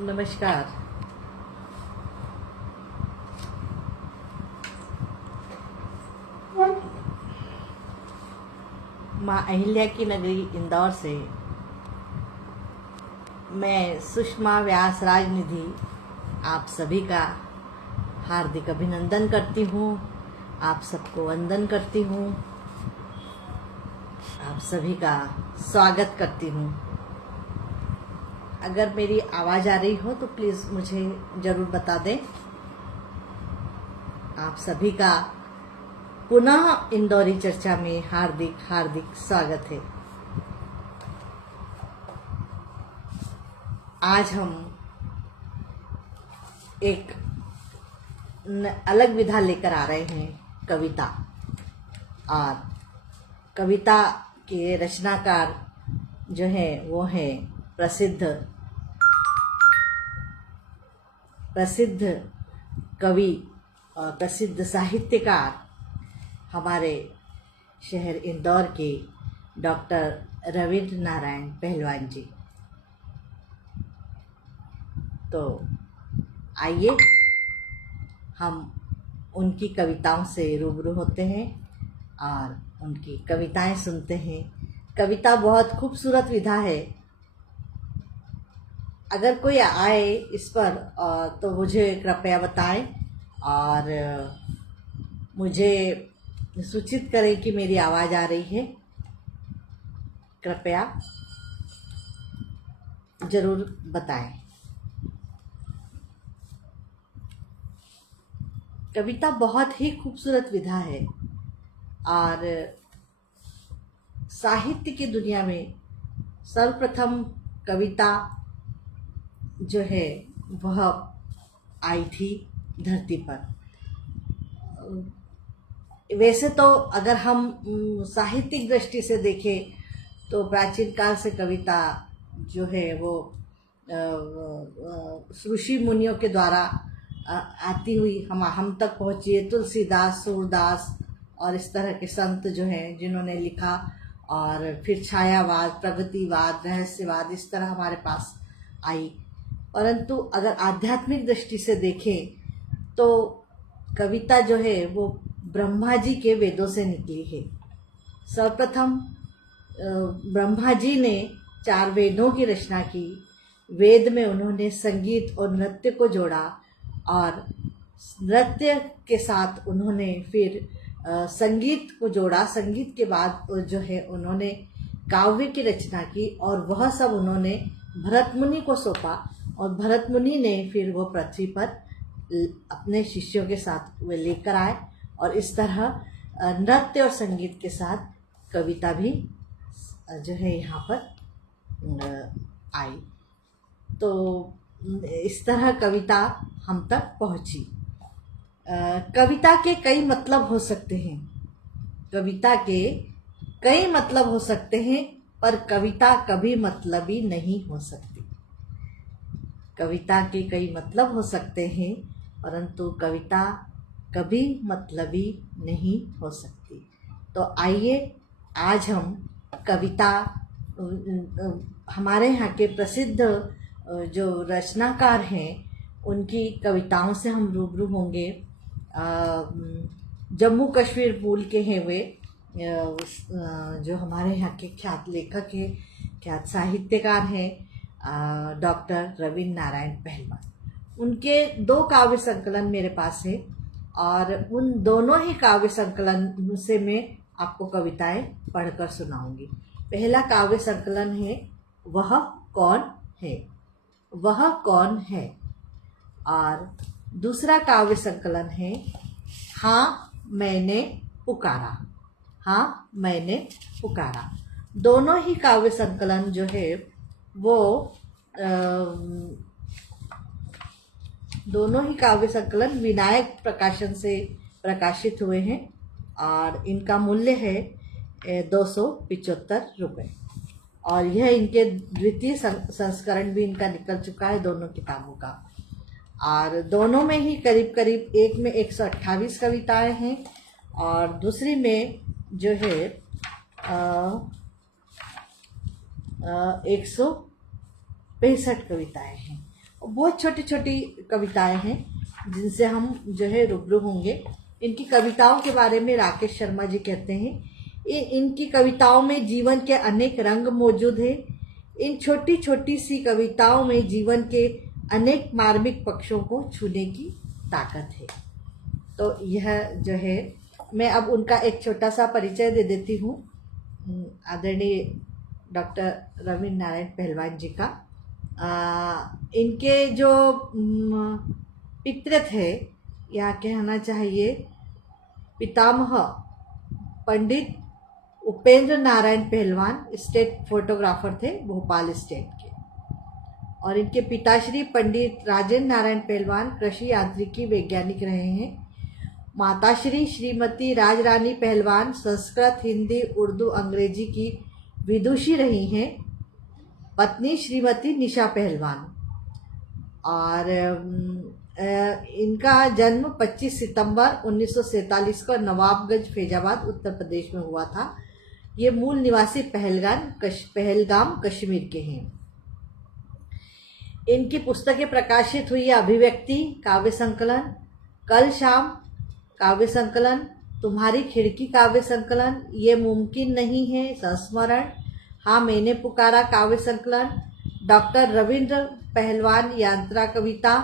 नमस्कार। माँ अहिल्या की नगरी इंदौर से मैं सुषमा व्यास राजनिधि आप सभी का हार्दिक अभिनंदन करती हूँ। आप सबको वंदन करती हूँ। आप सभी का स्वागत करती हूँ। अगर मेरी आवाज़ आ रही हो तो प्लीज़ मुझे ज़रूर बता दें। आप सभी का पुनः इंदौरी चर्चा में हार्दिक हार्दिक स्वागत है। आज हम एक अलग विधा लेकर आ रहे हैं, कविता। और कविता के रचनाकार जो है वो है प्रसिद्ध कवि और प्रसिद्ध साहित्यकार हमारे शहर इंदौर के डॉक्टर रवींद्र नारायण पहलवान जी। तो आइए हम उनकी कविताओं से रूबरू होते हैं और उनकी कविताएं सुनते हैं। कविता बहुत खूबसूरत विधा है। अगर कोई आए इस पर तो मुझे कृपया बताएं और मुझे सूचित करें कि मेरी आवाज़ आ रही है। कृपया ज़रूर बताएं। कविता बहुत ही खूबसूरत विधा है और साहित्य की दुनिया में सर्वप्रथम कविता जो है वह आई थी धरती पर। वैसे तो अगर हम साहित्यिक दृष्टि से देखें तो प्राचीन काल से कविता जो है वो ऋषि मुनियों के द्वारा आती हुई हम तक पहुँची है। तुलसीदास, सूरदास और इस तरह के संत जो हैं जिन्होंने लिखा, और फिर छायावाद, प्रगतिवाद, रहस्यवाद इस तरह हमारे पास आई। परंतु अगर आध्यात्मिक दृष्टि से देखें तो कविता जो है वो ब्रह्मा जी के वेदों से निकली है। सर्वप्रथम ब्रह्मा जी ने 4 वेदों की रचना की। वेद में उन्होंने संगीत और नृत्य को जोड़ा और नृत्य के साथ उन्होंने फिर संगीत को जोड़ा। संगीत के बाद जो है उन्होंने काव्य की रचना की और वह सब उन्होंने भरत मुनि को सौंपा और भरत मुनि ने फिर वो पृथ्वी पर अपने शिष्यों के साथ वे लेकर आए और इस तरह नृत्य और संगीत के साथ कविता भी जो है यहाँ पर आई। तो इस तरह कविता हम तक पहुँची। कविता के कई मतलब हो सकते हैं। कविता के कई मतलब हो सकते हैं, पर कविता कभी मतलबी नहीं हो सकती। कविता के कई मतलब हो सकते हैं, परंतु कविता कभी मतलबी नहीं हो सकती। तो आइए आज हम कविता हमारे यहाँ के प्रसिद्ध जो रचनाकार हैं उनकी कविताओं से हम रूबरू होंगे। जम्मू कश्मीर मूल के हैं वे, जो हमारे यहाँ के ख्यात लेखक हैं, ख्यात साहित्यकार हैं, डॉक्टर रवींद्र नारायण पहलवान। उनके 2 काव्य संकलन मेरे पास है और उन दोनों ही काव्य संकलन से मैं आपको कविताएं पढ़कर सुनाऊंगी। पहला काव्य संकलन है वह कौन है, वह कौन है, और दूसरा काव्य संकलन है हाँ मैंने पुकारा, हाँ मैंने पुकारा। दोनों ही काव्य संकलन जो है वो दोनों ही काव्य संकलन विनायक प्रकाशन से प्रकाशित हुए हैं और इनका मूल्य है 275 रुपये। और यह इनके द्वितीय संस्करण भी इनका निकल चुका है, दोनों किताबों का। और दोनों में ही करीब करीब, एक में 128 कविताएं हैं और दूसरी में जो है 165 कविताएं हैं। बहुत छोटी छोटी कविताएं हैं जिनसे हम जो है रूबरू होंगे। इनकी कविताओं के बारे में राकेश शर्मा जी कहते हैं, इनकी कविताओं में जीवन के अनेक रंग मौजूद हैं। इन छोटी छोटी सी कविताओं में जीवन के अनेक मार्मिक पक्षों को छूने की ताकत है। तो यह जो है, मैं अब उनका एक छोटा सा परिचय दे देती हूँ, आदरणीय डॉक्टर रवींद्र नारायण पहलवान जी का। इनके जो पितृ थे, या कहना चाहिए पितामह, पंडित उपेंद्र नारायण पहलवान स्टेट फोटोग्राफर थे भोपाल स्टेट के, और इनके पिताश्री पंडित राजेंद्र नारायण पहलवान कृषि यांत्रिकी वैज्ञानिक रहे हैं। माताश्री श्रीमती राजरानी पहलवान संस्कृत, हिंदी, उर्दू, अंग्रेजी की विदुषी रही हैं। पत्नी श्रीमती निशा पहलवान, और इनका जन्म 25 सितंबर 1947 को नवाबगंज फैजाबाद उत्तर प्रदेश में हुआ था। ये मूल निवासी पहलगाम कश्मीर के हैं। इनकी पुस्तकें प्रकाशित हुई, अभिव्यक्ति काव्य संकलन, कल शाम काव्य संकलन, तुम्हारी खिड़की काव्य संकलन, ये मुमकिन नहीं है संस्मरण, हाँ मैंने पुकारा काव्य संकलन, डॉक्टर रविंद्र पहलवान यांत्रा कविता,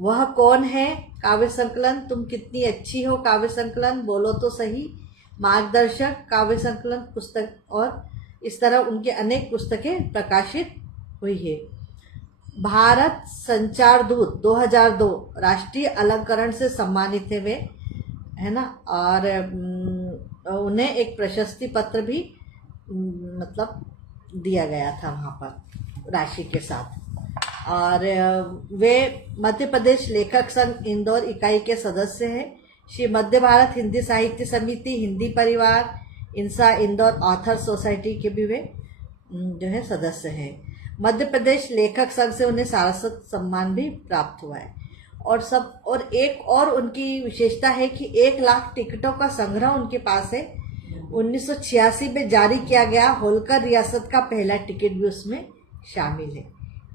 वह कौन है काव्य संकलन, तुम कितनी अच्छी हो काव्य संकलन, बोलो तो सही, मार्गदर्शक काव्य संकलन पुस्तक, और इस तरह उनके अनेक पुस्तकें प्रकाशित हुई है। भारत संचार दूत 2002 राष्ट्रीय अलंकरण से सम्मानित थे वे, है ना, और उन्हें एक प्रशस्ति पत्र भी मतलब दिया गया था वहाँ पर राशि के साथ। और वे मध्य प्रदेश लेखक संघ इंदौर इकाई के सदस्य हैं। श्री मध्य भारत हिंदी साहित्य समिति, हिंदी परिवार, इंसा इंदौर ऑथर सोसाइटी के भी वे जो है सदस्य हैं। मध्य प्रदेश लेखक संघ से उन्हें सारस्वत सम्मान भी प्राप्त हुआ है। और एक और उनकी विशेषता है कि 1 लाख टिकटों का संग्रह उनके पास है। 1986 में जारी किया गया होलकर रियासत का पहला टिकट भी उसमें शामिल है।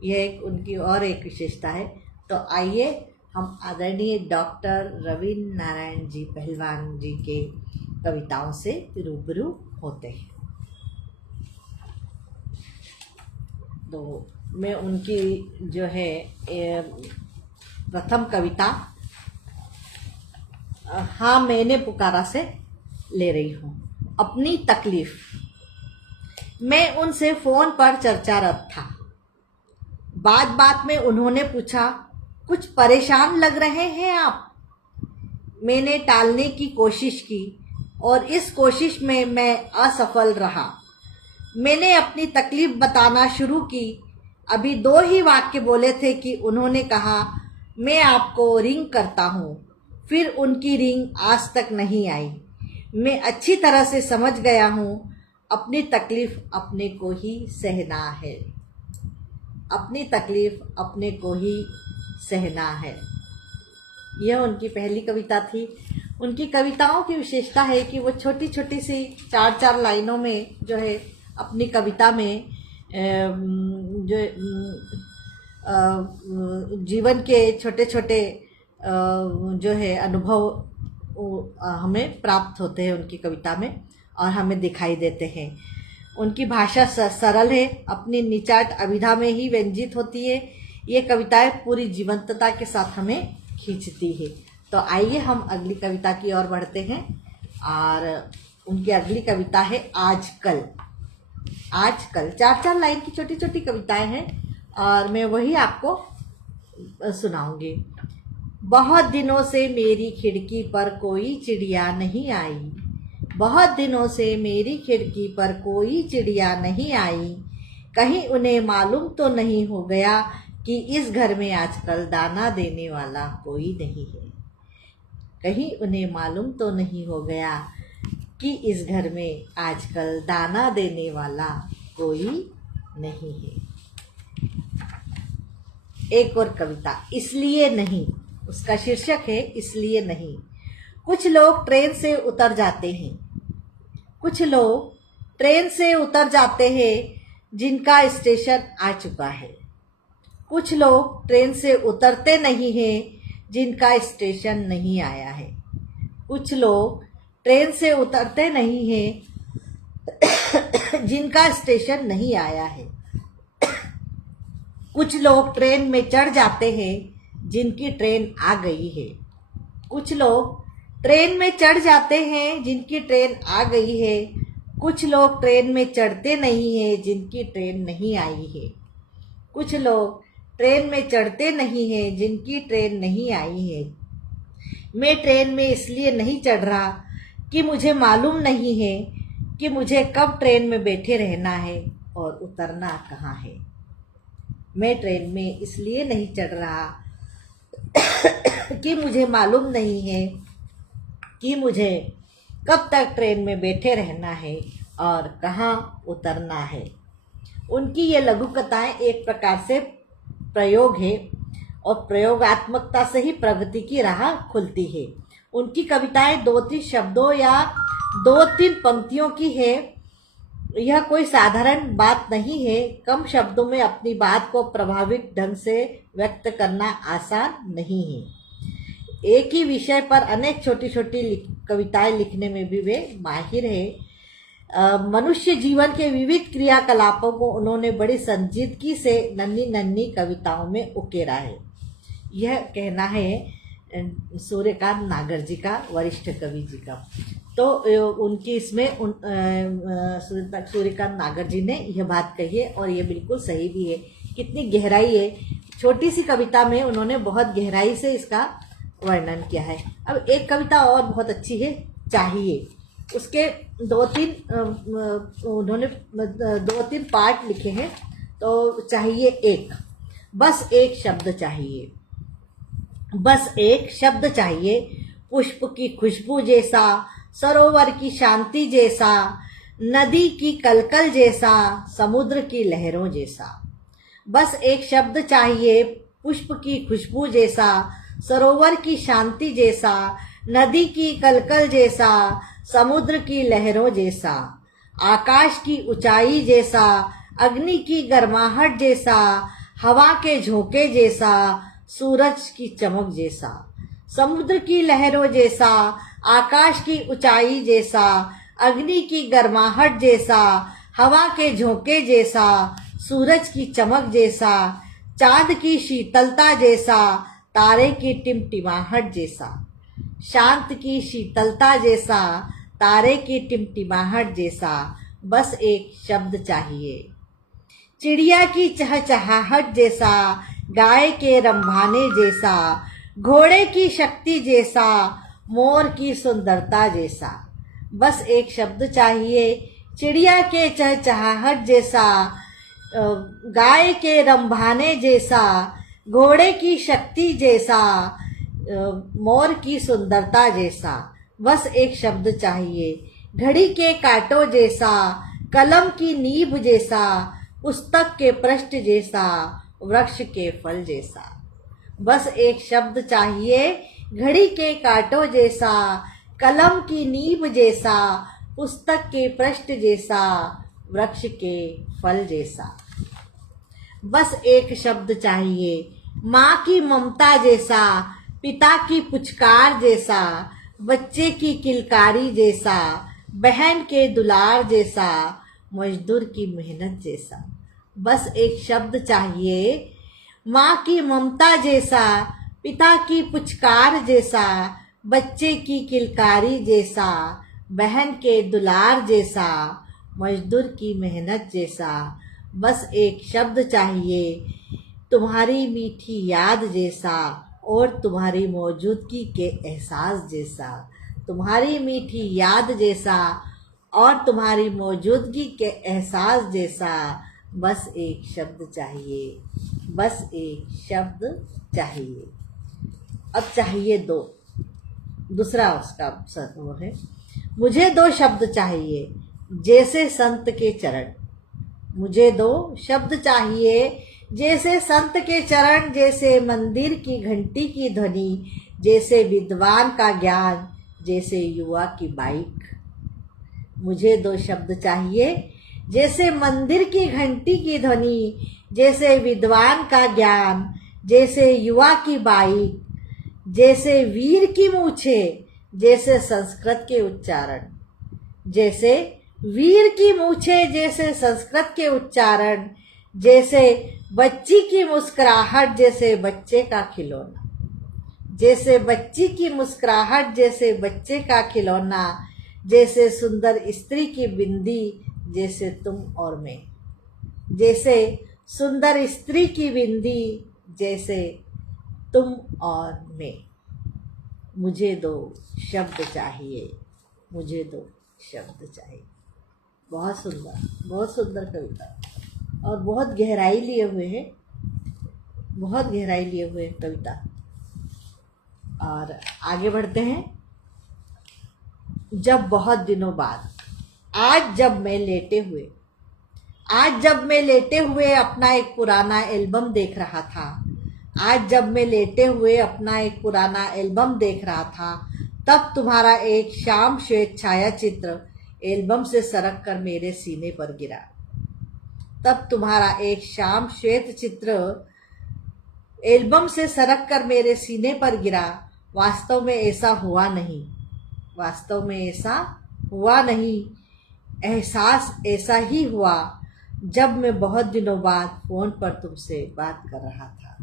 यह एक उनकी और एक विशेषता है। तो आइए हम आदरणीय डॉक्टर रवींद्र नारायण जी पहलवान जी के कविताओं से रूबरू होते हैं। तो मैं उनकी जो है प्रथम कविता हाँ मैंने पुकारा से ले रही हूँ। अपनी तकलीफ। मैं उनसे फोन पर चर्चारत था। बात बात में उन्होंने पूछा, कुछ परेशान लग रहे हैं आप। मैंने टालने की कोशिश की और इस कोशिश में मैं असफल रहा। मैंने अपनी तकलीफ बताना शुरू की। अभी 2 ही वाक्य बोले थे कि उन्होंने कहा, मैं आपको रिंग करता हूँ। फिर उनकी रिंग आज तक नहीं आई। मैं अच्छी तरह से समझ गया हूँ, अपनी तकलीफ अपने को ही सहना है। अपनी तकलीफ अपने को ही सहना है। यह उनकी पहली कविता थी। उनकी कविताओं की विशेषता है कि वो छोटी छोटी सी 4-4 लाइनों में जो है अपनी कविता में जो जीवन के छोटे छोटे जो है अनुभव हमें प्राप्त होते हैं उनकी कविता में और हमें दिखाई देते हैं। उनकी भाषा सरल है, अपनी निचाट अभिधा में ही व्यंजित होती है। ये कविताएं पूरी जीवंतता के साथ हमें खींचती है। तो आइए हम अगली कविता की ओर बढ़ते हैं और उनकी अगली कविता है आजकल। आजकल 4-4 लाइन की छोटी छोटी कविताएं हैं और मैं वही आपको सुनाऊंगी। बहुत दिनों से मेरी खिड़की पर कोई चिड़िया नहीं आई। बहुत दिनों से मेरी खिड़की पर कोई चिड़िया नहीं आई। कहीं उन्हें मालूम तो नहीं हो गया कि इस घर में आजकल दाना देने वाला कोई नहीं है। कहीं उन्हें मालूम तो नहीं हो गया कि इस घर में आजकल दाना देने वाला कोई नहीं है। एक और कविता, इसलिए नहीं। उसका शीर्षक है इसलिए नहीं। कुछ लोग ट्रेन से उतर जाते हैं। कुछ लोग ट्रेन से उतर जाते हैं जिनका स्टेशन आ चुका है। कुछ लोग ट्रेन से उतरते नहीं हैं जिनका स्टेशन नहीं आया है। कुछ लोग ट्रेन से उतरते नहीं हैं जिनका स्टेशन नहीं आया है। कुछ लोग ट्रेन में चढ़ जाते हैं जिनकी ट्रेन आ गई है। कुछ लोग ट्रेन में चढ़ जाते हैं जिनकी ट्रेन आ गई है। कुछ लोग ट्रेन में चढ़ते नहीं हैं जिनकी ट्रेन नहीं आई है। कुछ लोग ट्रेन में चढ़ते नहीं हैं जिनकी ट्रेन नहीं आई है। मैं ट्रेन में इसलिए नहीं चढ़ रहा कि मुझे मालूम नहीं है कि मुझे कब ट्रेन में बैठे रहना है और उतरना कहाँ है। मैं ट्रेन में इसलिए नहीं चढ़ रहा कि मुझे मालूम नहीं है कि मुझे कब तक ट्रेन में बैठे रहना है और कहाँ उतरना है। उनकी ये लघु कथाएं एक प्रकार से प्रयोग है और प्रयोगात्मकता से ही प्रगति की राह खुलती है। उनकी कविताएं 2-3 शब्दों या 2-3 पंक्तियों की है। यह कोई साधारण बात नहीं है। कम शब्दों में अपनी बात को प्रभावित ढंग से व्यक्त करना आसान नहीं है। एक ही विषय पर अनेक छोटी छोटी कविताएं लिखने में भी वे माहिर है। मनुष्य जीवन के विविध क्रियाकलापों को उन्होंने बड़ी संजीदगी से नन्ही नन्ही कविताओं में उकेरा है। यह कहना है सूर्यकांत नागर जी का, वरिष्ठ कवि जी का। तो उनकी इसमें सूर्यकांत नागर जी ने यह बात कही है और ये बिल्कुल सही भी है। कितनी गहराई है, छोटी सी कविता में उन्होंने बहुत गहराई से इसका वर्णन किया है। अब एक कविता और बहुत अच्छी है, चाहिए। उसके 2-3 पार्ट लिखे हैं। तो चाहिए एक, बस एक शब्द चाहिए। बस एक शब्द चाहिए, पुष्प की खुशबू जैसा, सरोवर की शांति जैसा, नदी की कलकल जैसा, समुद्र की लहरों जैसा। बस एक शब्द चाहिए, पुष्प की खुशबू जैसा, सरोवर की शांति जैसा, नदी की कलकल जैसा, समुद्र की लहरों जैसा, आकाश की ऊंचाई जैसा, अग्नि की गर्माहट जैसा, हवा के झोंके जैसा, सूरज की चमक जैसा। समुद्र की लहरों जैसा, आकाश की ऊंचाई जैसा, अग्नि की गर्माहट जैसा, हवा के झोंके जैसा, सूरज की चमक जैसा, चांद की शीतलता जैसा, तारे की टिमटिमाहट जैसा। शांत की शीतलता जैसा, तारे की टिमटिमाहट जैसा। बस एक शब्द चाहिए, चिड़िया की चहचहाहट जैसा, गाय के रंभाने जैसा, घोड़े की शक्ति जैसा, मोर की सुंदरता जैसा। बस एक शब्द चाहिए, चिड़िया के चहचहाहट जैसा, गाय के रंभाने जैसा, घोड़े की शक्ति जैसा, मोर की सुंदरता जैसा। बस एक शब्द चाहिए, घड़ी के कांटों जैसा, कलम की नीब जैसा, पुस्तक के पृष्ठ जैसा, वृक्ष के फल जैसा। बस एक शब्द चाहिए, घड़ी के कांटों जैसा, कलम की नीब जैसा, पुस्तक के पृष्ठ जैसा, वृक्ष के फल जैसा। बस एक शब्द चाहिए, माँ की ममता जैसा, पिता की पुचकार जैसा, बच्चे की किलकारी जैसा, बहन के दुलार जैसा, मजदूर की मेहनत जैसा। बस एक शब्द चाहिए, माँ की ममता जैसा, पिता की पुचकार जैसा, बच्चे की किलकारी जैसा, बहन के दुलार जैसा, मजदूर की मेहनत जैसा। बस एक शब्द चाहिए, तुम्हारी मीठी याद जैसा और तुम्हारी मौजूदगी के एहसास जैसा। तुम्हारी मीठी याद जैसा और तुम्हारी मौजूदगी के एहसास जैसा। बस एक शब्द चाहिए, बस एक शब्द चाहिए। अब चाहिए दो, दूसरा उसका वो है, मुझे 2 शब्द चाहिए जैसे संत के चरण। मुझे 2 शब्द चाहिए जैसे संत के चरण, जैसे मंदिर की घंटी की ध्वनि, जैसे विद्वान का ज्ञान, जैसे युवा की बाइक। मुझे 2 शब्द चाहिए जैसे मंदिर की घंटी की ध्वनि, जैसे विद्वान का ज्ञान, जैसे युवा की बाई, जैसे वीर की मूछे, जैसे संस्कृत के उच्चारण। जैसे वीर की मूछे, जैसे संस्कृत के उच्चारण, जैसे बच्ची की मुस्कुराहट, जैसे बच्चे का खिलौना। जैसे बच्ची की मुस्कुराहट, जैसे बच्चे का खिलौना, जैसे सुंदर स्त्री की बिंदी, जैसे तुम और मैं। जैसे सुंदर स्त्री की बिंदी, जैसे तुम और मैं। मुझे दो शब्द चाहिए, मुझे दो शब्द चाहिए। बहुत सुंदर कविता और बहुत गहराई लिए हुए है, बहुत गहराई लिए हुए कविता। और आगे बढ़ते हैं। जब बहुत दिनों बाद, आज जब मैं लेटे हुए अपना एक पुराना एल्बम देख रहा था, आज जब मैं लेटे हुए अपना एक पुराना एल्बम देख रहा था, तब तुम्हारा एक शाम श्वेत छाया चित्र एल्बम से सरक कर मेरे सीने पर गिरा। तब तुम्हारा एक शाम श्वेत चित्र एल्बम से सरक कर मेरे सीने पर गिरा। वास्तव में ऐसा हुआ नहीं, वास्तव में ऐसा हुआ नहीं। एहसास ऐसा ही हुआ जब मैं बहुत दिनों बाद फोन पर तुमसे बात कर रहा था।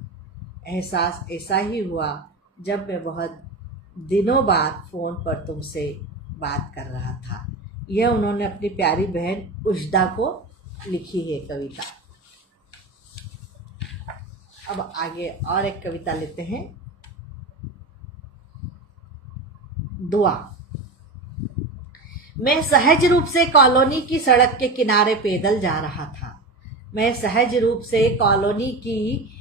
एहसास ऐसा ही हुआ जब मैं बहुत दिनों बाद फोन पर तुमसे बात कर रहा था। यह उन्होंने अपनी प्यारी बहन उष्दा को लिखी है कविता। अब आगे और एक कविता लेते हैं। दुआ। मैं सहज रूप से कॉलोनी की सड़क के किनारे पैदल जा रहा था। मैं सहज रूप से कॉलोनी की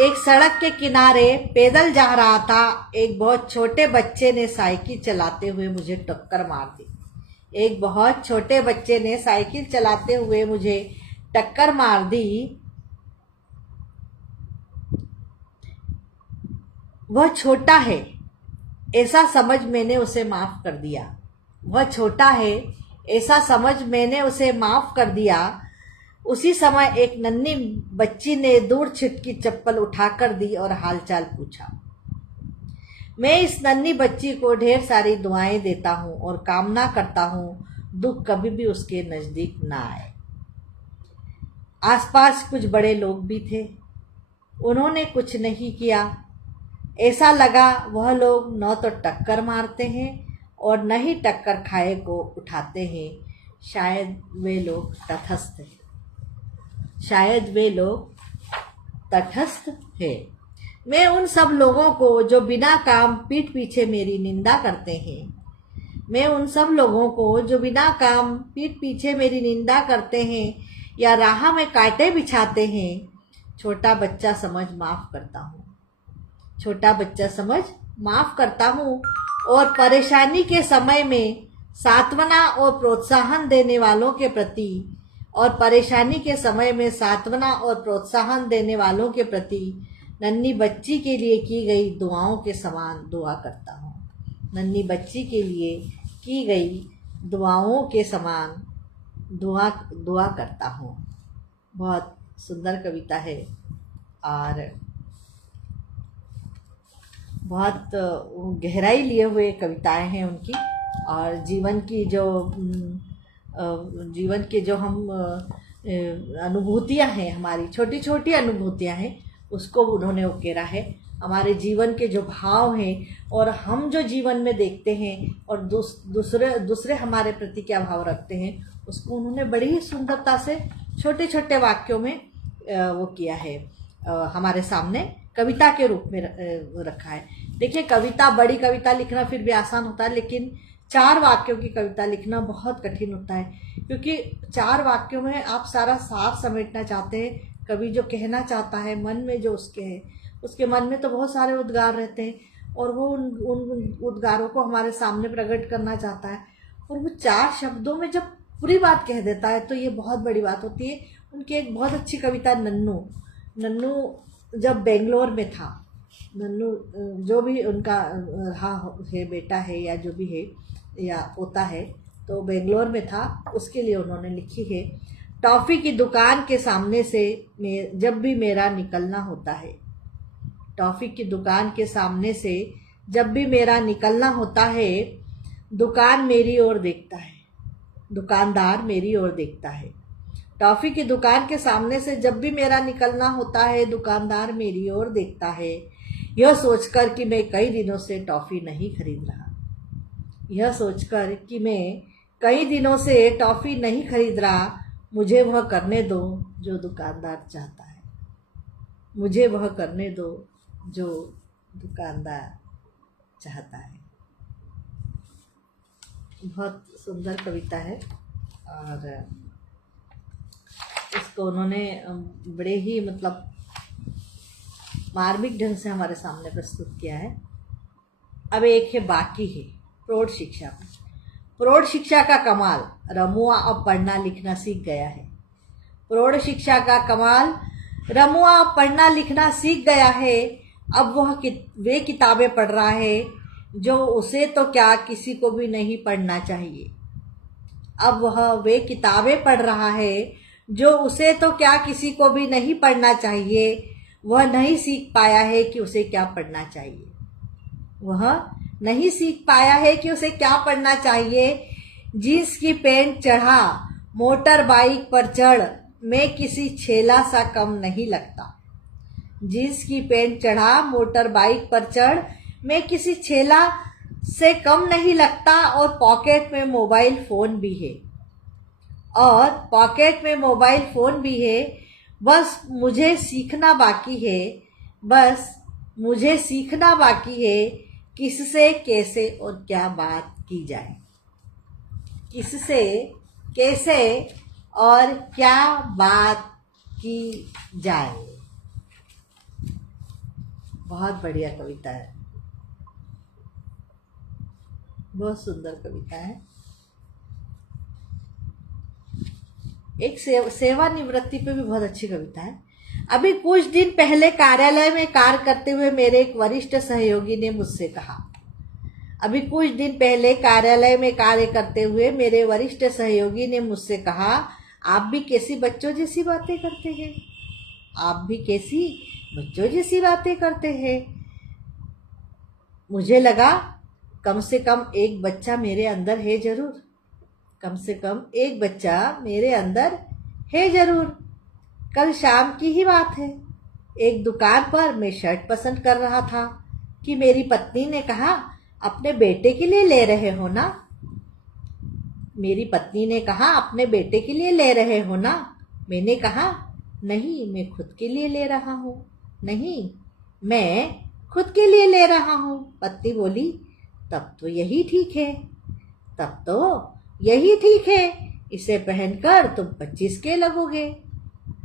एक सड़क के किनारे पैदल जा रहा था। एक बहुत छोटे बच्चे ने साइकिल चलाते हुए मुझे टक्कर मार दी। एक बहुत छोटे बच्चे ने साइकिल चलाते हुए मुझे टक्कर मार दी। वह छोटा है ऐसा समझ मैंने उसे माफ कर दिया। वह छोटा है ऐसा समझ मैंने उसे माफ कर दिया। उसी समय एक नन्ही बच्ची ने दूर छिटकी चप्पल उठाकर दी और हालचाल पूछा। मैं इस नन्ही बच्ची को ढेर सारी दुआएं देता हूँ और कामना करता हूँ दुख कभी भी उसके नजदीक ना आए। आसपास कुछ बड़े लोग भी थे, उन्होंने कुछ नहीं किया। ऐसा लगा वह लोग न तो टक्कर मारते हैं और न ही टक्कर खाए को उठाते हैं। शायद वे लोग तटस्थ हैं, शायद वे लोग तटस्थ हैं। मैं उन सब लोगों को जो बिना काम पीठ पीछे मेरी निंदा करते हैं, मैं उन सब लोगों को जो बिना काम पीठ पीछे मेरी निंदा करते हैं या राह में कांटे बिछाते हैं, छोटा बच्चा समझ माफ करता हूँ। छोटा बच्चा समझ माफ करता हूँ और परेशानी के समय में सांत्वना और प्रोत्साहन देने वालों के प्रति नन्ही बच्ची के लिए की गई दुआओं के समान दुआ करता हूँ। नन्ही बच्ची के लिए की गई दुआओं के समान दुआ करता हूँ। बहुत सुंदर कविता है और बहुत गहराई लिए हुए कविताएं हैं उनकी। और जीवन के जो हम अनुभूतियां हैं, हमारी छोटी छोटी अनुभूतियां हैं, उसको उन्होंने उकेरा है। हमारे जीवन के जो भाव हैं और हम जो जीवन में देखते हैं और दूसरे हमारे प्रति क्या भाव रखते हैं, उसको उन्होंने बड़ी ही सुंदरता से छोटे छोटे वाक्यों में वो किया है, हमारे सामने कविता के रूप में रखा है। देखिए, कविता, बड़ी कविता लिखना फिर भी आसान होता है, लेकिन 4 वाक्यों की कविता लिखना बहुत कठिन होता है, क्योंकि 4 वाक्यों में आप सारा सार समेटना चाहते हैं। कवि जो कहना चाहता है, मन में जो उसके मन में तो बहुत सारे उद्गार रहते हैं और वो उन उद्गारों को हमारे सामने प्रकट करना चाहता है, और वो 4 शब्दों में जब पूरी बात कह देता है तो ये बहुत बड़ी बात होती है। उनकी एक बहुत अच्छी कविता नन्नू जब बेंगलोर में था, नन्नू जो भी उनका रहा है, बेटा है या जो भी है या पोता है, तो बेंगलोर में था, उसके लिए उन्होंने लिखी है, टॉफ़ी की दुकान के सामने से जब भी मेरा निकलना होता है, टॉफ़ी की दुकान के सामने से जब भी मेरा निकलना होता है, दुकान मेरी ओर देखता है, दुकानदार मेरी ओर देखता है। टॉफ़ी की दुकान के सामने से जब भी मेरा निकलना होता है, दुकानदार मेरी ओर देखता है, यह सोचकर कि मैं कई दिनों से टॉफ़ी नहीं खरीद रहा, यह सोचकर कि मैं कई दिनों से टॉफ़ी नहीं खरीद रहा, मुझे वह करने दो जो दुकानदार चाहता है, मुझे वह करने दो जो दुकानदार चाहता है। बहुत सुंदर कविता है और इसको उन्होंने बड़े ही मतलब मार्मिक ढंग से हमारे सामने प्रस्तुत किया है। अब एक है बाकी है प्रौढ़ शिक्षा। प्रौढ़ शिक्षा का कमाल, रमुआ अब पढ़ना लिखना सीख गया है। प्रौढ़ शिक्षा का कमाल, रमुआ अब पढ़ना लिखना सीख गया है। अब वह वे किताबें पढ़ रहा है जो उसे तो क्या किसी को भी नहीं पढ़ना चाहिए। अब वह वे किताबें पढ़ रहा है जो उसे तो क्या किसी को भी नहीं पढ़ना चाहिए। वह नहीं सीख पाया है कि उसे क्या पढ़ना चाहिए। वह नहीं सीख पाया है कि उसे क्या पढ़ना चाहिए। जीन्स की पैंट चढ़ा मोटर बाइक पर चढ़, मैं किसी छेला सा कम नहीं लगता। जीन्स की पैंट चढ़ा मोटर बाइक पर चढ़, मैं किसी छेला से कम नहीं लगता। और पॉकेट में मोबाइल फ़ोन भी है, और पॉकेट में मोबाइल फ़ोन भी है। बस मुझे सीखना बाकी है, बस मुझे सीखना बाकी है, किससे कैसे और क्या बात की जाए। किससे कैसे और क्या बात की जाए। बहुत बढ़िया कविता है, बहुत सुंदर कविता है। एक सेवानिवृत्ति पे भी बहुत अच्छी कविता है। अभी कुछ दिन पहले कार्यालय में कार्य करते हुए मेरे एक वरिष्ठ सहयोगी ने मुझसे कहा, अभी कुछ दिन पहले कार्यालय में कार्य करते हुए मेरे वरिष्ठ सहयोगी ने मुझसे कहा, आप भी कैसी बच्चों जैसी बातें करते हैं, आप भी कैसी बच्चों जैसी बातें करते हैं। मुझे लगा कम से कम एक बच्चा मेरे अंदर है जरूर, कम से कम एक बच्चा मेरे अंदर है जरूर। कल शाम की ही बात है, एक दुकान पर मैं शर्ट पसंद कर रहा था कि मेरी पत्नी ने कहा, अपने बेटे के लिए ले रहे हो ना। मेरी पत्नी ने कहा, अपने बेटे के लिए ले रहे हो ना। मैंने कहा, नहीं मैं खुद के लिए ले रहा हूँ, नहीं मैं खुद के लिए ले रहा हूँ। पत्नी बोली, तब तो यही ठीक है, तब तो यही ठीक है। इसे पहनकर तुम 25 के लगोगे,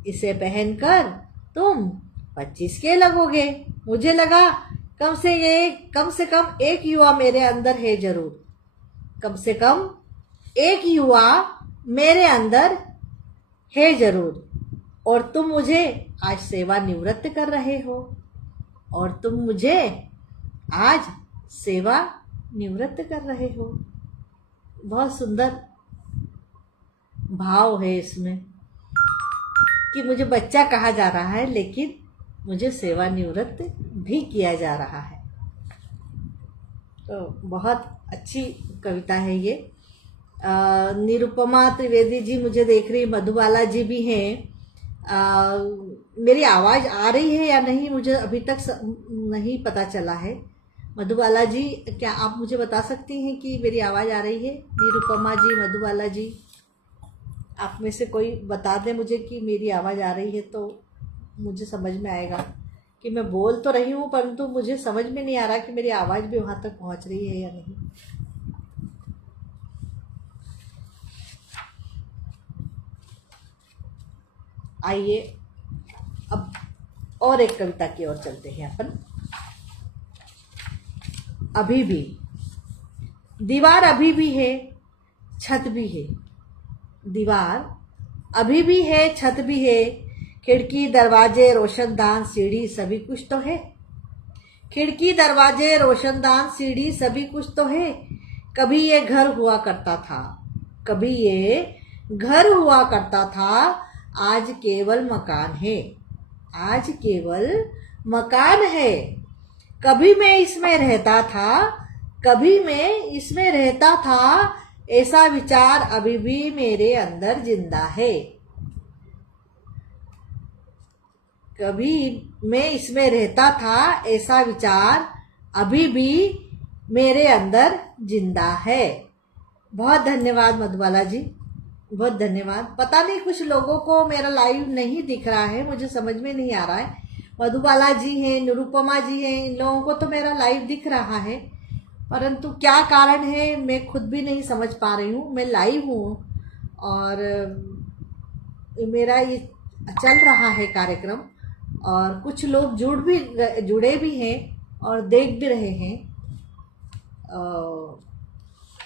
इसे पहनकर तुम 25 के लगोगे। मुझे लगा कम से कम एक युवा मेरे अंदर है जरूर, कम से कम एक युवा मेरे अंदर है जरूर। और तुम मुझे आज सेवानिवृत्त कर रहे हो, और तुम मुझे आज सेवा निवृत्त कर रहे हो। बहुत सुंदर भाव है इसमें कि मुझे बच्चा कहा जा रहा है, लेकिन मुझे सेवानिवृत्त भी किया जा रहा है। तो बहुत अच्छी कविता है ये। निरुपमा त्रिवेदी जी मुझे देख रही, मधुबाला जी भी हैं। मेरी आवाज़ आ रही है या नहीं मुझे अभी तक नहीं पता चला है। मधुबाला जी, क्या आप मुझे बता सकती हैं कि मेरी आवाज़ आ रही है? निरुपमा जी, मधुबाला जी, आप में से कोई बता दें मुझे कि मेरी आवाज़ आ रही है, तो मुझे समझ में आएगा कि मैं बोल तो रही हूँ परंतु मुझे समझ में नहीं आ रहा कि मेरी आवाज़ भी वहाँ तक पहुँच रही है या नहीं। आइए अब और एक कविता की ओर चलते हैं अपन। अभी भी दीवार अभी भी है, छत भी है। दीवार अभी भी है, छत भी है। खिड़की दरवाजे रोशनदान सीढ़ी सभी कुछ तो है। खिड़की दरवाजे रोशनदान सीढ़ी सभी कुछ तो है। कभी ये घर हुआ करता था, कभी ये घर हुआ करता था, आज केवल मकान है। आज केवल मकान है। कभी मैं इसमें रहता था, कभी मैं इसमें रहता था, ऐसा विचार अभी भी मेरे अंदर जिंदा है। कभी मैं इसमें रहता था, ऐसा विचार अभी भी मेरे अंदर जिंदा है। बहुत धन्यवाद मधुबाला जी, बहुत धन्यवाद। पता नहीं कुछ लोगों को मेरा लाइव नहीं दिख रहा है, मुझे समझ में नहीं आ रहा है। मधुबाला जी हैं, निरुपमा जी हैं, इन लोगों को तो मेरा लाइव दिख रहा है, परंतु क्या कारण है मैं खुद भी नहीं समझ पा रही हूँ। मैं लाइव हूँ और मेरा ये चल रहा है कार्यक्रम, और कुछ लोग जुड़े भी हैं और देख भी रहे हैं।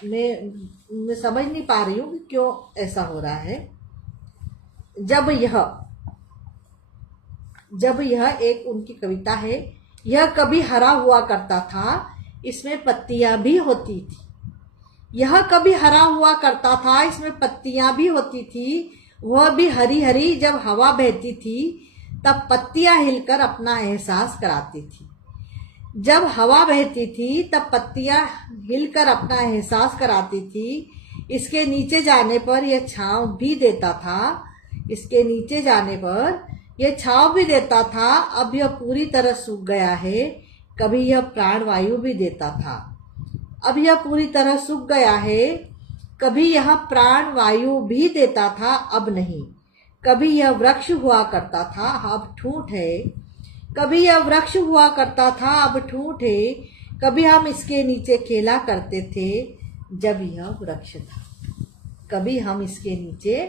मैं समझ नहीं पा रही हूँ कि क्यों ऐसा हो रहा है। जब यह एक उनकी कविता है। यह कभी हरा हुआ करता था, इसमें पत्तियां भी होती थी। यह कभी हरा हुआ करता था, इसमें पत्तियां भी होती थी। वह भी हरी हरी। जब हवा बहती थी तब पत्तियां हिलकर अपना एहसास कराती थी। जब हवा बहती थी तब पत्तियां हिलकर अपना एहसास कराती थी। इसके नीचे जाने पर यह छांव भी देता था। इसके नीचे जाने पर यह छांव भी देता था। अब यह पूरी तरह सूख गया है। कभी यह प्राणवायु भी देता था। अब यह पूरी तरह सूख गया है। कभी यह प्राणवायु भी देता था, अब नहीं। कभी यह वृक्ष हुआ करता था, अब ठूंठ है। कभी यह वृक्ष हुआ करता था, अब ठूंठ है। कभी हम इसके नीचे खेला करते थे, जब यह वृक्ष था। कभी हम इसके नीचे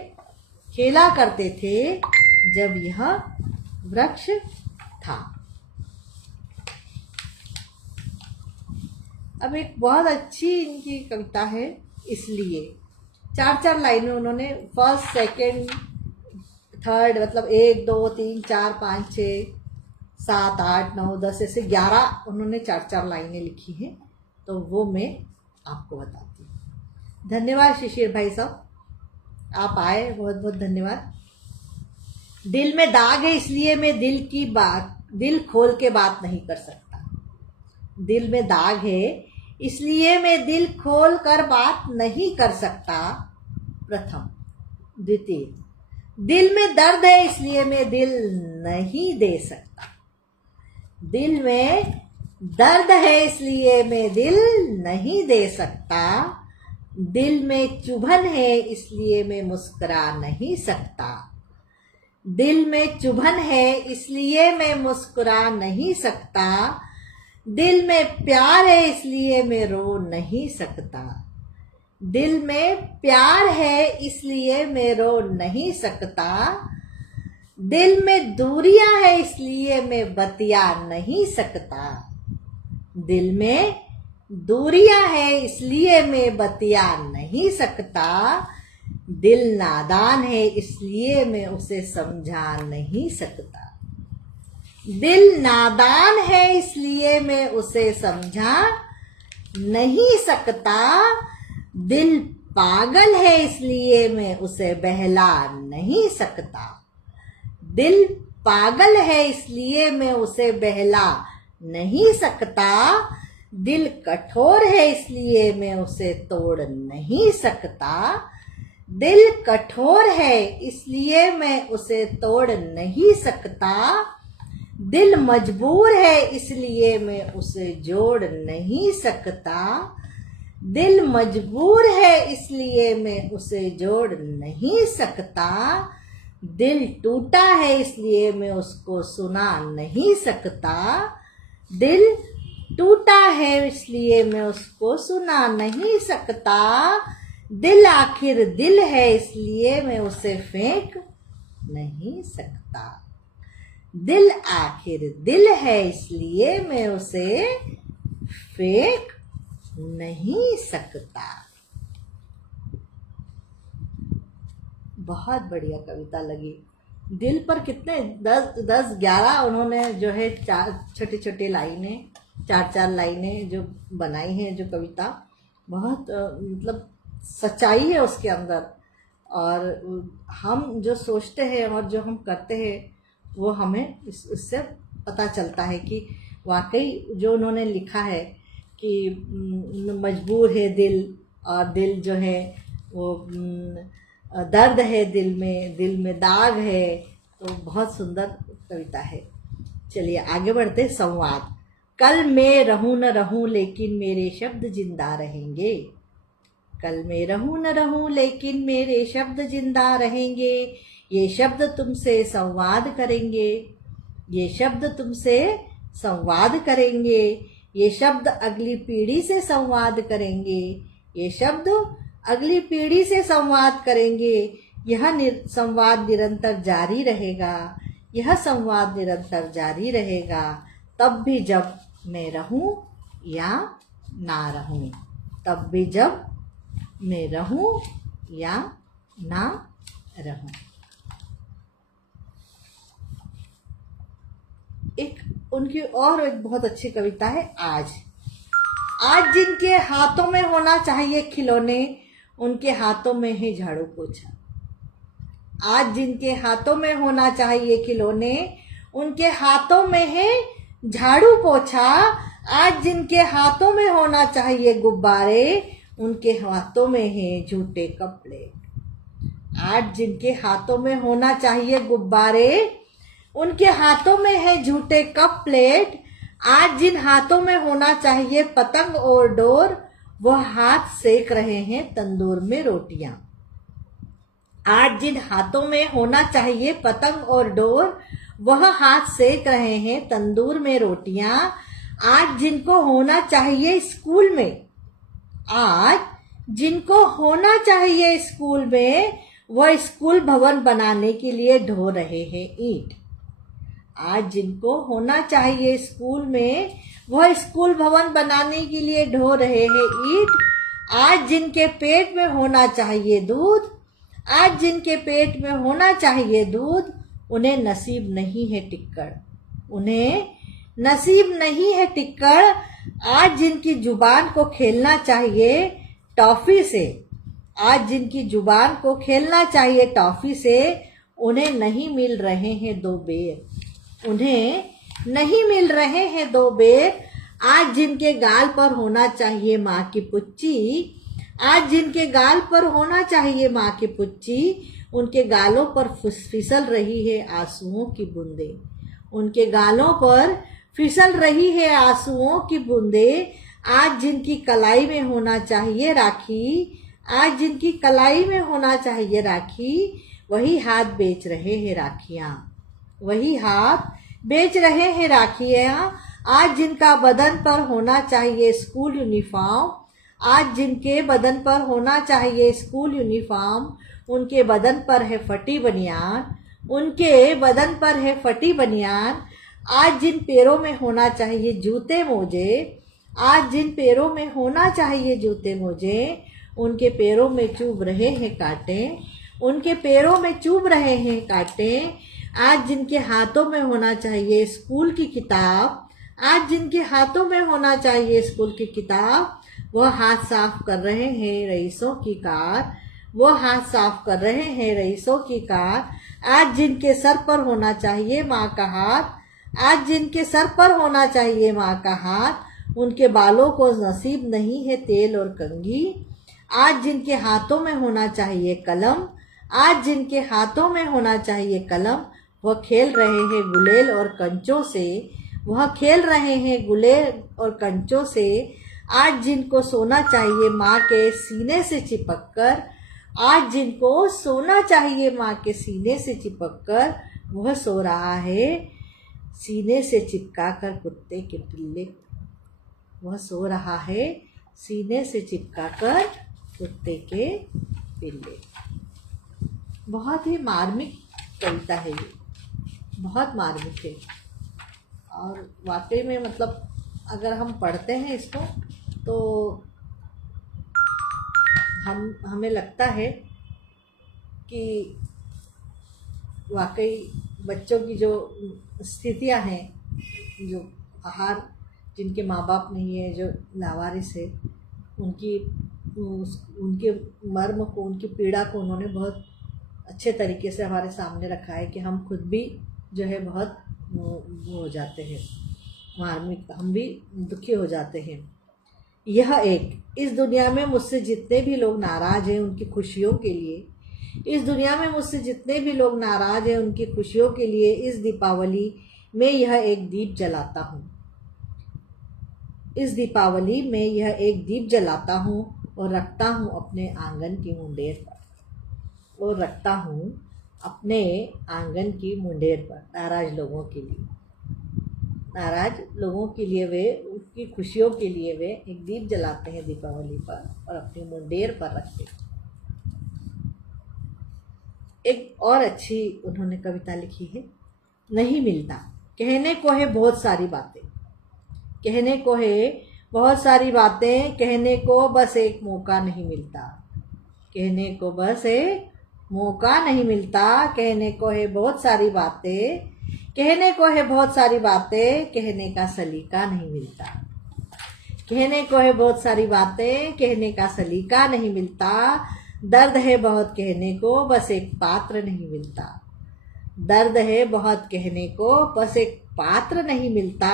खेला करते थे, जब यह वृक्ष था। अब एक बहुत अच्छी इनकी कविता है, इसलिए 4-4 लाइनें उन्होंने फर्स्ट, सेकंड, थर्ड, मतलब 1, 2, 3, 4, 5, 6, 7, 8, 9, 10 ऐसे 11 उन्होंने 4-4 लाइनें लिखी हैं। तो वो मैं आपको बताती हूँ। धन्यवाद शिशिर भाई साहब, आप आए, बहुत बहुत धन्यवाद। दिल में दाग है, इसलिए मैं दिल खोल के बात नहीं कर सकता। दिल में दाग है, इसलिए मैं दिल खोल कर बात नहीं कर सकता। प्रथम। द्वितीय, दिल में दर्द है, इसलिए मैं दिल नहीं दे सकता। दिल में दर्द है, इसलिए मैं दिल नहीं दे सकता। दिल में चुभन है, इसलिए मैं मुस्कुरा नहीं सकता। दिल में चुभन है, इसलिए मैं मुस्कुरा नहीं सकता। दिल में प्यार है, इसलिए मैं रो नहीं सकता। दिल में प्यार है, इसलिए मैं रो नहीं सकता। दिल में दूरियां है, इसलिए मैं बतिया नहीं सकता। दिल में दूरियां है, इसलिए मैं बतिया नहीं सकता। दिल नादान है, इसलिए मैं उसे समझा नहीं सकता। दिल नादान है, इसलिए मैं उसे समझा नहीं सकता। दिल पागल है, इसलिए मैं उसे बहला नहीं सकता। दिल पागल है, इसलिए मैं उसे बहला नहीं सकता। दिल कठोर है, इसलिए मैं उसे तोड़ नहीं सकता। दिल कठोर है, इसलिए मैं उसे तोड़ नहीं सकता। दिल मजबूर है, इसलिए मैं उसे जोड़ नहीं सकता। दिल मजबूर है, इसलिए मैं उसे जोड़ नहीं सकता। दिल टूटा है, इसलिए मैं उसको सुना नहीं सकता। दिल टूटा है, इसलिए मैं उसको सुना नहीं सकता। दिल आखिर दिल है, इसलिए मैं उसे फेंक नहीं सकता। दिल आखिर दिल है, इसलिए मैं उसे फेंक नहीं सकता। बहुत बढ़िया कविता लगी। दिल पर कितने 10-11 उन्होंने जो है छोटे छोटे लाइनें 4-4 लाइनें जो बनाई हैं, जो कविता बहुत मतलब सच्चाई है उसके अंदर। और हम जो सोचते हैं और जो हम करते हैं वो हमें इससे पता चलता है कि वाकई जो उन्होंने लिखा है कि मजबूर है दिल, और दिल जो है वो दर्द है दिल में दाग है। तो बहुत सुंदर कविता है। चलिए आगे बढ़ते। संवाद। कल मैं रहूं न रहूं लेकिन मेरे शब्द जिंदा रहेंगे। कल मैं रहूं न रहूं लेकिन मेरे शब्द जिंदा रहेंगे। ये शब्द तुमसे संवाद करेंगे। ये शब्द तुमसे संवाद करेंगे। ये शब्द अगली पीढ़ी से संवाद करेंगे। ये शब्द अगली पीढ़ी से संवाद करेंगे। यह संवाद निरंतर जारी रहेगा। यह संवाद निरंतर जारी रहेगा, तब भी जब मैं रहूं या ना रहूं। तब भी जब मैं रहूं या ना रहूं। उनकी और एक बहुत अच्छी कविता है आज। आज जिनके हाथों में होना चाहिए खिलौने, उनके हाथों में है झाड़ू पोछा। आज जिनके हाथों में होना चाहिए खिलौने, उनके हाथों में है झाड़ू पोछा। आज जिनके हाथों में होना चाहिए गुब्बारे, उनके हाथों में है झूठे कपड़े। आज जिनके हाथों में होना चाहिए गुब्बारे, उनके हाथों में है झूठे कप प्लेट। आज जिन हाथों में होना चाहिए पतंग और डोर, वह हाथ सेक रहे हैं तंदूर में रोटियां। आज जिन हाथों में होना चाहिए पतंग और डोर, वह हाथ सेक रहे हैं तंदूर में रोटियां। आज जिनको होना चाहिए स्कूल में, आज जिनको होना चाहिए स्कूल में, वह स्कूल भवन बनाने के लिए ढो रहे हैं ईंट। आज जिनको होना चाहिए स्कूल में, वह स्कूल भवन बनाने के लिए ढो रहे हैं ईंट। आज जिनके पेट में होना चाहिए दूध, आज जिनके पेट में होना चाहिए दूध, उन्हें नसीब नहीं है टिक्कड़। उन्हें नसीब नहीं है टिक्कड़। आज जिनकी जुबान को खेलना चाहिए टॉफी से, आज जिनकी जुबान को खेलना चाहिए टॉफी से, उन्हें नहीं मिल रहे हैं दो बेर। उन्हें नहीं मिल रहे हैं दो बेर। आज जिनके गाल पर होना चाहिए माँ की पुच्ची, आज जिनके गाल पर होना चाहिए माँ की पुच्ची, उनके गालों पर फिसल रही है आंसुओं की बूंदे। उनके गालों पर फिसल रही है आंसुओं की बूंदे। आज जिनकी कलाई में होना चाहिए राखी, आज जिनकी कलाई में होना चाहिए राखी, वही हाथ बेच रहे हैं राखियां। वही हाथ बेच रहे हैं राखियां। आज जिनका बदन पर होना चाहिए स्कूल यूनिफॉर्म, आज जिनके बदन पर होना चाहिए स्कूल यूनिफॉर्म, उनके बदन पर है फटी बनियान। उनके बदन पर है फटी बनियान। आज जिन पैरों में होना चाहिए जूते मोजे, आज जिन पैरों में होना चाहिए जूते मोजे, उनके पैरों में चुभ रहे हैं कांटे। उनके पैरों में चुभ रहे हैं कांटे। आज जिनके हाथों में होना चाहिए स्कूल की किताब, आज जिनके हाथों में होना चाहिए स्कूल की किताब, वह हाथ साफ कर रहे हैं रईसों की कार। वह हाथ साफ कर रहे हैं रईसों की कार। आज जिनके सर पर होना चाहिए माँ का हाथ, आज जिनके सर पर होना चाहिए माँ का हाथ, उनके बालों को नसीब नहीं है तेल और कंघी। आज जिनके हाथों में होना चाहिए कलम, आज जिनके हाथों में होना चाहिए कलम, वह खेल रहे हैं गुलेल और कंचों से। वह खेल रहे हैं गुलेल और कंचों से। आज जिनको सोना चाहिए माँ के सीने से चिपक कर, आज जिनको सोना चाहिए माँ के सीने से चिपक कर, वह सो रहा है सीने से चिपका कर कुत्ते के पिल्ले। वह सो रहा है सीने से चिपका कर कुत्ते के पिल्ले। बहुत ही मार्मिक कविता है ये, बहुत मार्मिक है। और वाकई में मतलब अगर हम पढ़ते हैं इसको तो हमें लगता है कि वाकई बच्चों की जो स्थितियां हैं, जो आहार जिनके माँ बाप नहीं है, जो लावारिस है, उनकी उनके मर्म को, उनकी पीड़ा को उन्होंने बहुत अच्छे तरीके से हमारे सामने रखा है कि हम खुद भी जो है बहुत वो हो जाते हैं, मार्मिक, हम भी दुखी हो जाते हैं। यह एक, इस दुनिया में मुझसे जितने भी लोग नाराज़ हैं उनकी खुशियों के लिए, इस दुनिया में मुझसे जितने भी लोग नाराज़ हैं उनकी खुशियों के लिए इस दीपावली में यह एक दीप जलाता हूँ। इस दीपावली में यह एक दीप जलाता हूँ और रखता हूँ अपने आंगन की मुंडेर पर, और रखता हूँ अपने आंगन की मुंडेर पर। नाराज़ लोगों के लिए, नाराज़ लोगों के लिए वे, उनकी खुशियों के लिए वे एक दीप जलाते हैं दीपावली पर और अपनी मुंडेर पर रखते हैं। एक और अच्छी उन्होंने कविता लिखी है, नहीं मिलता। कहने को है बहुत सारी बातें, कहने को है बहुत सारी बातें, कहने को बस एक मौका नहीं मिलता, कहने को बस एक मौका नहीं मिलता। कहने को है बहुत सारी बातें, कहने को है बहुत सारी बातें, कहने का सलीका नहीं मिलता। कहने को है बहुत सारी बातें, कहने का सलीका नहीं मिलता। दर्द है बहुत कहने को, बस एक पात्र नहीं मिलता। दर्द है बहुत कहने को, बस एक पात्र नहीं मिलता।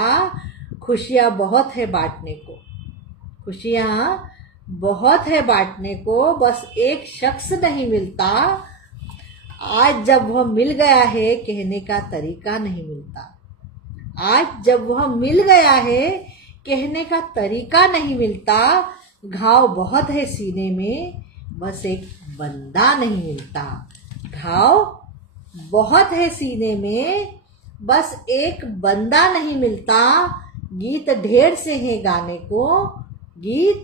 खुशियाँ बहुत है बांटने को, खुशियाँ बहुत है बांटने को, बस एक शख्स नहीं मिलता। आज जब वह मिल गया है कहने का तरीका नहीं मिलता। आज जब वह मिल गया है कहने का तरीका नहीं मिलता। घाव बहुत है सीने में, बस एक बंदा नहीं मिलता। घाव बहुत है सीने में, बस एक बंदा नहीं मिलता। गीत ढेर से है गाने को, गीत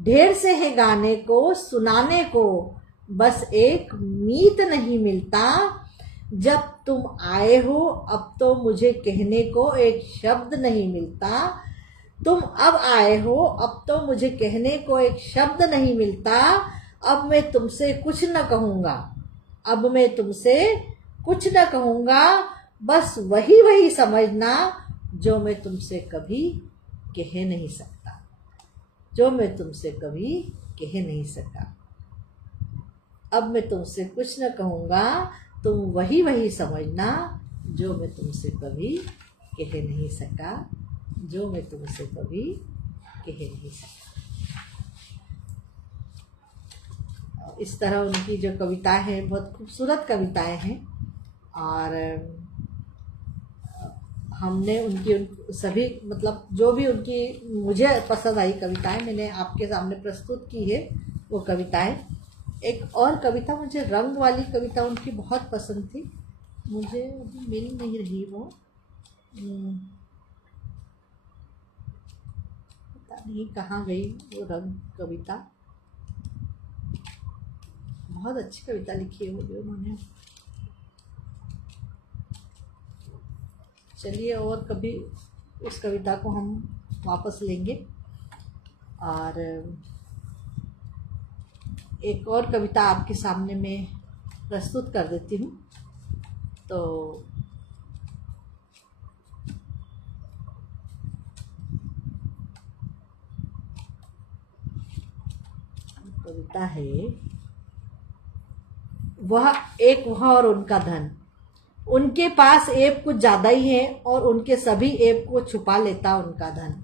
ढेर से है गाने को, सुनाने को, बस एक मीत नहीं मिलता। जब तुम आए हो अब तो मुझे कहने को एक शब्द नहीं मिलता। तुम अब आए हो अब तो मुझे कहने को एक शब्द नहीं मिलता। अब मैं तुमसे कुछ न कहूँगा, अब मैं तुमसे कुछ न कहूँगा। बस वही वही समझना जो मैं तुमसे कभी कह नहीं सकता, जो मैं तुमसे कभी कह नहीं सका। अब मैं तुमसे कुछ न कहूँगा, तुम वही वही समझना जो मैं तुमसे कभी कह नहीं सका, जो मैं तुमसे कभी कह नहीं सका। इस तरह उनकी जो कविताएं हैं बहुत खूबसूरत कविताएं हैं, और हमने उनकी सभी मतलब जो भी उनकी मुझे पसंद आई कविताएं मैंने आपके सामने प्रस्तुत की है वो कविताएं। एक और कविता, मुझे रंग वाली कविता उनकी बहुत पसंद थी, मुझे अभी मिल नहीं रही वो, पता नहीं कहाँ गई वो रंग कविता। बहुत अच्छी कविता लिखी है वो भी उन्होंने। चलिए और कभी उस कविता को हम वापस लेंगे। और एक और कविता आपके सामने मैं प्रस्तुत कर देती हूँ। तो कविता है, वह और उनका धन। उनके पास ऐब कुछ ज़्यादा ही है और उनके सभी ऐब को छुपा लेता उनका धन।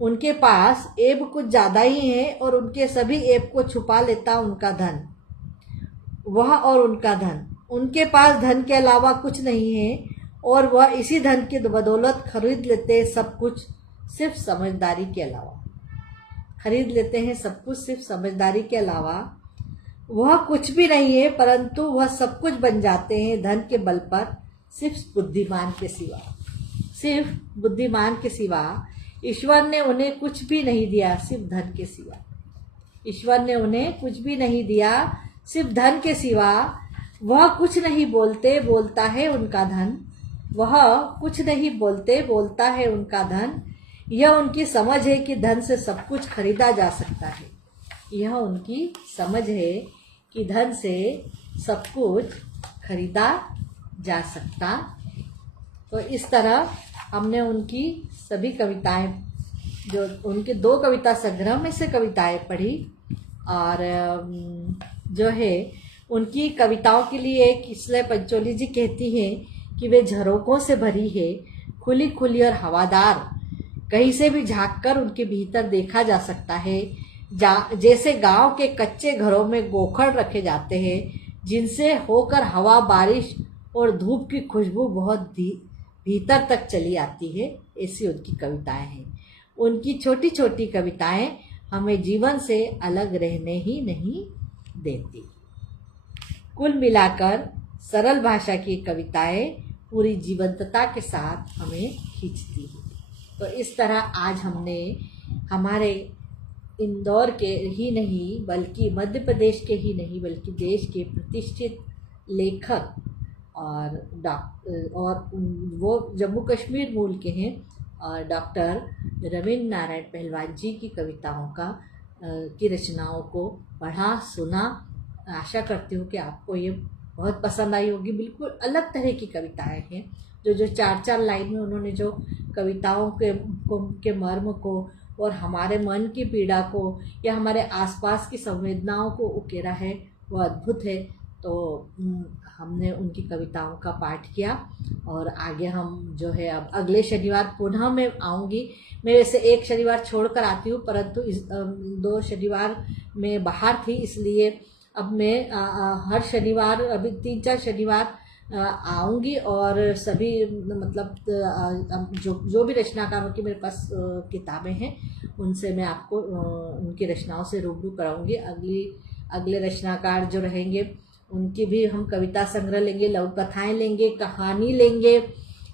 उनके पास ऐब कुछ ज़्यादा ही है और उनके सभी ऐब को छुपा लेता उनका धन। वह और उनका धन, उनके पास धन के अलावा कुछ नहीं है और वह इसी धन की बदौलत खरीद लेते हैं सब कुछ सिर्फ समझदारी के अलावा। खरीद लेते हैं सब कुछ सिर्फ समझदारी के अलावा। वह कुछ भी नहीं है परंतु वह सब कुछ बन जाते हैं धन के बल पर, सिर्फ बुद्धिमान के सिवा। सिर्फ बुद्धिमान के सिवा ईश्वर ने उन्हें कुछ भी नहीं दिया सिर्फ धन के सिवा। ईश्वर ने उन्हें कुछ भी नहीं दिया सिर्फ धन के सिवा। वह कुछ नहीं बोलते, बोलता है उनका धन। वह कुछ नहीं बोलते, बोलता है उनका धन। यह उनकी समझ है कि धन से सब कुछ खरीदा जा सकता है। यह उनकी समझ है कि धन से सब कुछ खरीदा जा सकता। तो इस तरह हमने उनकी सभी कविताएं, जो उनके 2 कविता संग्रह में से कविताएं पढ़ी, और जो है उनकी कविताओं के लिए किसले पंचोली जी कहती हैं कि वे झरोकों से भरी है, खुली खुली और हवादार, कहीं से भी झांककर उनके भीतर देखा जा सकता है। जैसे गांव के कच्चे घरों में गोखड़ रखे जाते हैं, जिनसे होकर हवा, बारिश और धूप की खुशबू बहुत भीतर तक चली आती है, ऐसी उनकी कविताएं हैं। उनकी छोटी छोटी कविताएं हमें जीवन से अलग रहने ही नहीं देती। कुल मिलाकर सरल भाषा की कविताएं पूरी जीवंतता के साथ हमें खींचती हैं। तो इस तरह आज हमने हमारे इंदौर के ही नहीं बल्कि मध्य प्रदेश के ही नहीं बल्कि देश के प्रतिष्ठित लेखक और वो जम्मू कश्मीर मूल के हैं, और डॉक्टर रवींद्र नारायण पहलवान जी की कविताओं की रचनाओं को पढ़ा, सुना। आशा करती हूँ कि आपको ये बहुत पसंद आई होगी। बिल्कुल अलग तरह की कविताएं हैं। जो 4-4 लाइन में उन्होंने जो कविताओं के मर्म को और हमारे मन की पीड़ा को या हमारे आसपास की संवेदनाओं को उकेरा है, वो अद्भुत है। तो हमने उनकी कविताओं का पाठ किया और आगे हम जो है अब अगले शनिवार पुनः मैं आऊँगी। मैं वैसे एक शनिवार छोड़कर आती हूँ, परंतु इस 2 शनिवार में बाहर थी, इसलिए अब मैं हर शनिवार अभी 3-4 शनिवार आऊँगी और सभी मतलब जो भी रचनाकारों की मेरे पास किताबें हैं उनसे मैं आपको उनकी रचनाओं से रूबरू कराऊँगी। अगले रचनाकार जो रहेंगे उनकी भी हम कविता संग्रह लेंगे, लघु कथाएँ लेंगे, कहानी लेंगे।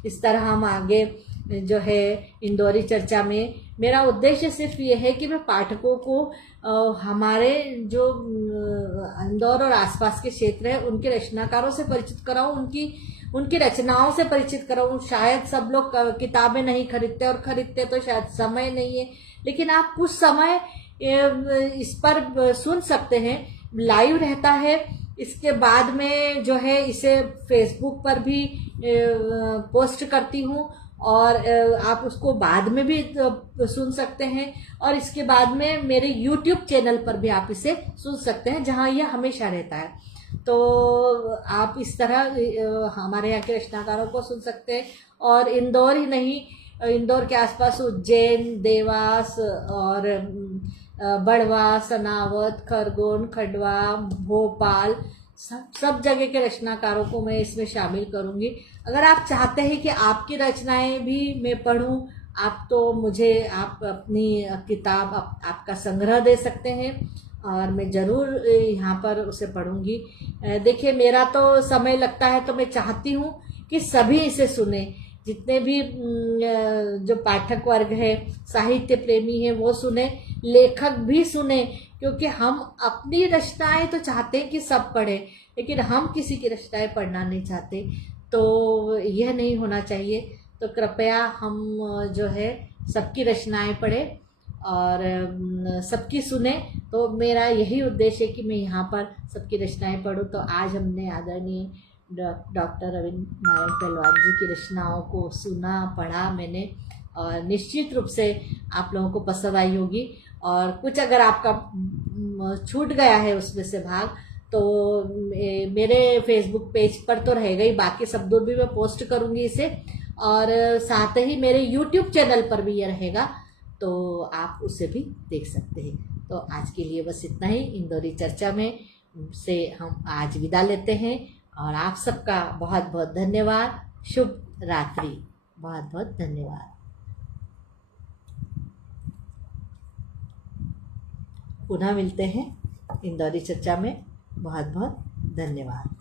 इस तरह हम आगे जो है इंदौरी चर्चा में, मेरा उद्देश्य सिर्फ ये है कि मैं पाठकों को हमारे जो इंदौर और आसपास के क्षेत्र है उनके रचनाकारों से परिचित कराऊं, उनकी रचनाओं से परिचित कराऊं। शायद सब लोग किताबें नहीं खरीदते, और खरीदते तो शायद समय नहीं है, लेकिन आप कुछ समय इस पर सुन सकते हैं। लाइव रहता है, इसके बाद में जो है इसे फेसबुक पर भी पोस्ट करती हूँ और आप उसको बाद में भी सुन सकते हैं, और इसके बाद में मेरे YouTube चैनल पर भी आप इसे सुन सकते हैं, जहाँ यह हमेशा रहता है। तो आप इस तरह हमारे यहाँ के रचनाकारों को सुन सकते हैं। और इंदौर ही नहीं, इंदौर के आसपास उज्जैन, देवास और बड़वा, सनावत, खरगोन, खंडवा, भोपाल, सब जगह के रचनाकारों को मैं इसमें शामिल करूंगी। अगर आप चाहते हैं कि आपकी रचनाएं भी मैं पढूं, आप तो मुझे आप अपनी किताब आपका संग्रह दे सकते हैं और मैं ज़रूर यहाँ पर उसे पढ़ूंगी। देखिए, मेरा तो समय लगता है, तो मैं चाहती हूँ कि सभी इसे सुने, जितने भी जो पाठक वर्ग है, साहित्य प्रेमी है, वो सुने, लेखक भी सुने, क्योंकि हम अपनी रचनाएं तो चाहते हैं कि सब पढ़े, लेकिन हम किसी की रचनाएं पढ़ना नहीं चाहते। तो यह नहीं होना चाहिए। तो कृपया हम जो है सबकी रचनाएं पढ़ें और सबकी सुने। तो मेरा यही उद्देश्य है कि मैं यहाँ पर सबकी रचनाएं पढूं। तो आज हमने आदरणीय डॉक्टर रवींद्र नारायण पहलवान जी की रचनाओं को सुना, पढ़ा मैंने, और निश्चित रूप से आप लोगों को पसंद आई होगी। और कुछ अगर आपका छूट गया है उसमें से भाग, तो मेरे फेसबुक पेज पर तो रहेगा ही, बाकी सब दूर भी मैं पोस्ट करूँगी इसे, और साथ ही मेरे यूट्यूब चैनल पर भी ये रहेगा, तो आप उसे भी देख सकते हैं। तो आज के लिए बस इतना ही। इंदौरी चर्चा में से हम आज विदा लेते हैं, और आप सबका बहुत बहुत धन्यवाद। शुभ रात्रि। बहुत बहुत धन्यवाद। पुनः मिलते हैं इंदौरी चर्चा में। बहुत बहुत धन्यवाद।